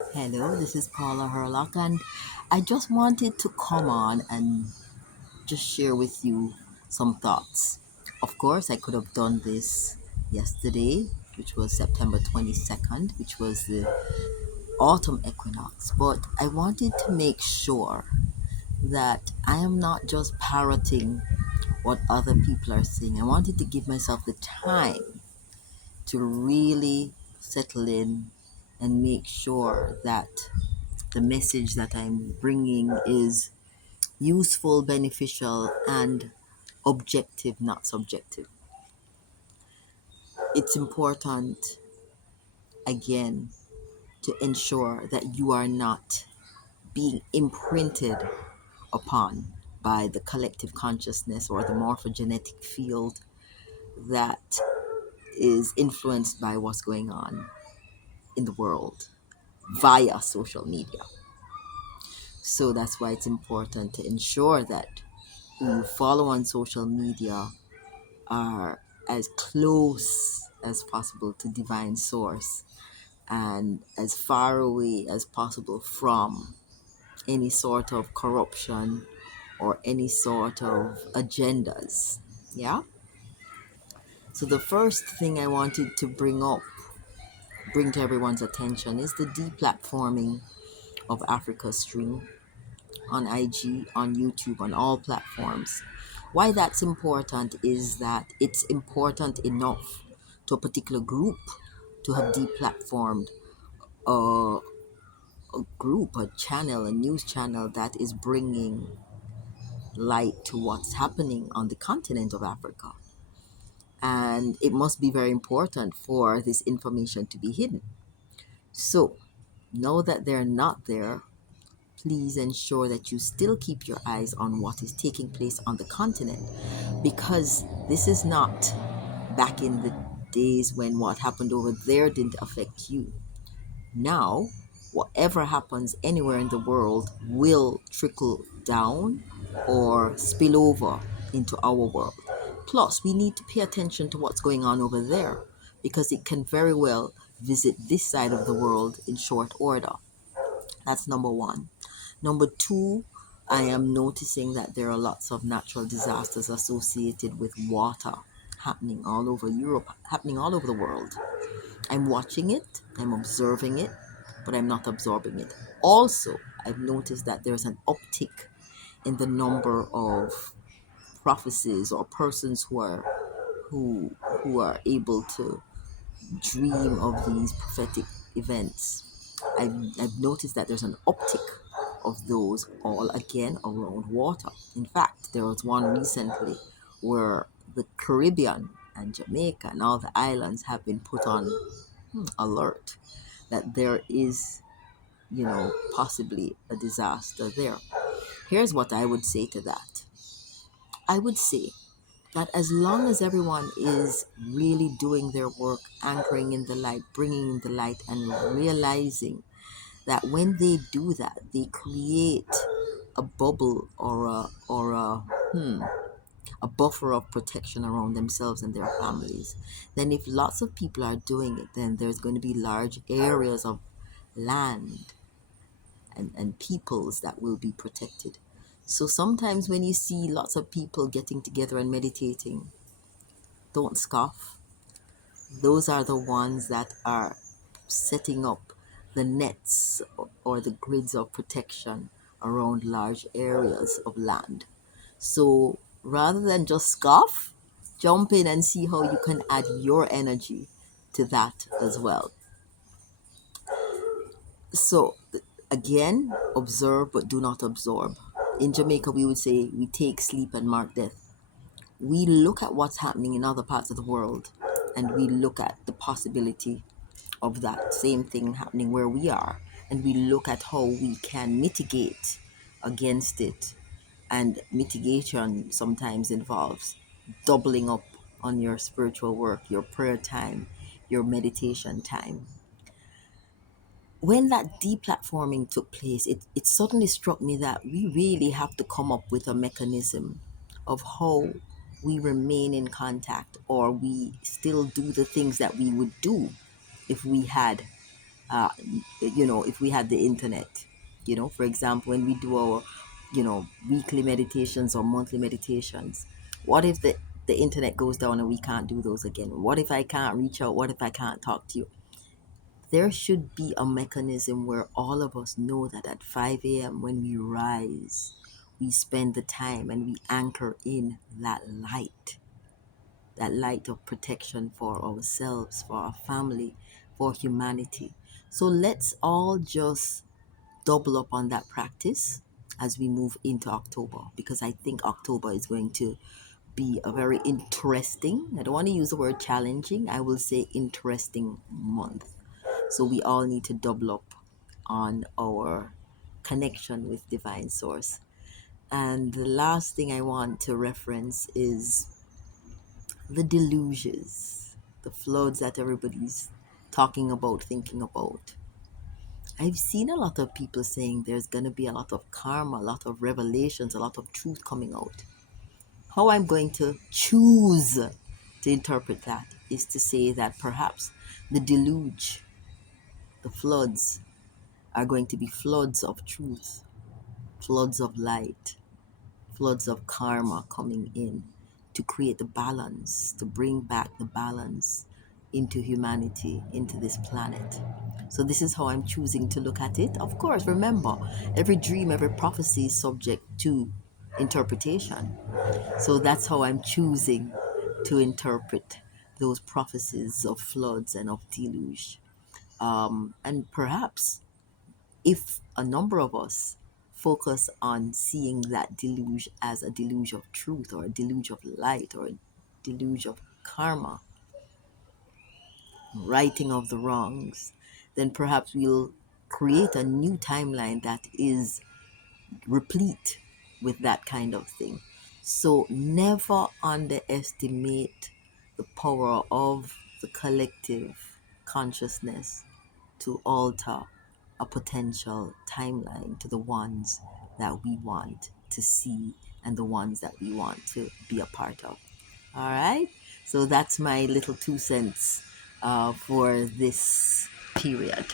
Hello, this is Paula Herlock, and I just wanted to come on and just share with you some thoughts. Of course, I could have done this yesterday, which was September 22nd, which was the Autumn Equinox, but I wanted to make sure that I am not just parroting what other people are saying. I wanted to give myself the time to really settle in and make sure that the message that I'm bringing is useful, beneficial, and objective, not subjective. It's important, again, to ensure that you are not being imprinted upon by the collective consciousness or the morphogenetic field that is influenced by what's going on in the world via social media. So that's why it's important to ensure that who you follow on social media are as close as possible to divine source and as far away as possible from any sort of corruption or any sort of agendas. Yeah. So the first thing I wanted to bring to everyone's attention is the deplatforming of Africa Stream on IG, on YouTube, on all platforms. Why that's important is that it's important enough to a particular group to have deplatformed a, a group, a channel, a news channel that is bringing light to what's happening on the continent of Africa. And it must be very important for this information to be hidden. So, know that they're not there, please ensure that you still keep your eyes on what is taking place on the continent, because this is not back in the days when what happened over there didn't affect you. Now, whatever happens anywhere in the world will trickle down or spill over into our world. Plus, we need to pay attention to what's going on over there because it can very well visit this side of the world in short order. That's number one. Number two, I am noticing that there are lots of natural disasters associated with water happening all over Europe, happening all over the world. I'm watching it, I'm observing it, but I'm not absorbing it. Also, I've noticed that there's an uptick in the number of prophecies or persons who are able to dream of these prophetic events. I've noticed that there's an uptick of those all again around water. In fact, there was one recently where the Caribbean and Jamaica and all the islands have been put on alert that there is, possibly a disaster there. Here's what I would say to that. I would say that as long as everyone is really doing their work, anchoring in the light, bringing in the light, and realizing that when they do that, they create a bubble or a buffer of protection around themselves and their families. Then, if lots of people are doing it, then there's going to be large areas of land and peoples that will be protected. So sometimes when you see lots of people getting together and meditating, don't scoff. Those are the ones that are setting up the nets or the grids of protection around large areas of land. So rather than just scoff, jump in and see how you can add your energy to that as well. So again, observe but do not absorb. In Jamaica, we would say we take sleep and mark death. We look at what's happening in other parts of the world and we look at the possibility of that same thing happening where we are, and we look at how we can mitigate against it. And mitigation sometimes involves doubling up on your spiritual work, your prayer time, your meditation time. When that deplatforming took place, it suddenly struck me that we really have to come up with a mechanism of how we remain in contact or we still do the things that we would do if we had uh, if we had the internet, for example, when we do our, weekly meditations or monthly meditations, what if the internet goes down and we can't do those again? What if I can't reach out? What if I can't talk to you? There should be a mechanism where all of us know that at 5 a.m. when we rise, we spend the time and we anchor in that light of protection for ourselves, for our family, for humanity. So let's all just double up on that practice as we move into October, because I think October is going to be a very interesting, I don't want to use the word challenging, I will say interesting month. So we all need to double up on our connection with divine source. And the last thing I want to reference is the deluges, the floods that everybody's talking about, thinking about. I've seen a lot of people saying there's going to be a lot of karma, a lot of revelations, a lot of truth coming out. How I'm going to choose to interpret that is to say that perhaps the deluge, the floods, are going to be floods of truth, floods of light, floods of karma coming in to create the balance, to bring back the balance into humanity, into this planet. So this is how I'm choosing to look at it. Of course, remember, every dream, every prophecy is subject to interpretation. So that's how I'm choosing to interpret those prophecies of floods and of deluge. And perhaps if a number of us focus on seeing that deluge as a deluge of truth or a deluge of light or a deluge of karma, righting of the wrongs, then perhaps we'll create a new timeline that is replete with that kind of thing. So never underestimate the power of the collective consciousness to alter a potential timeline to the ones that we want to see and the ones that we want to be a part of. All right. So that's my little 2 cents for this period.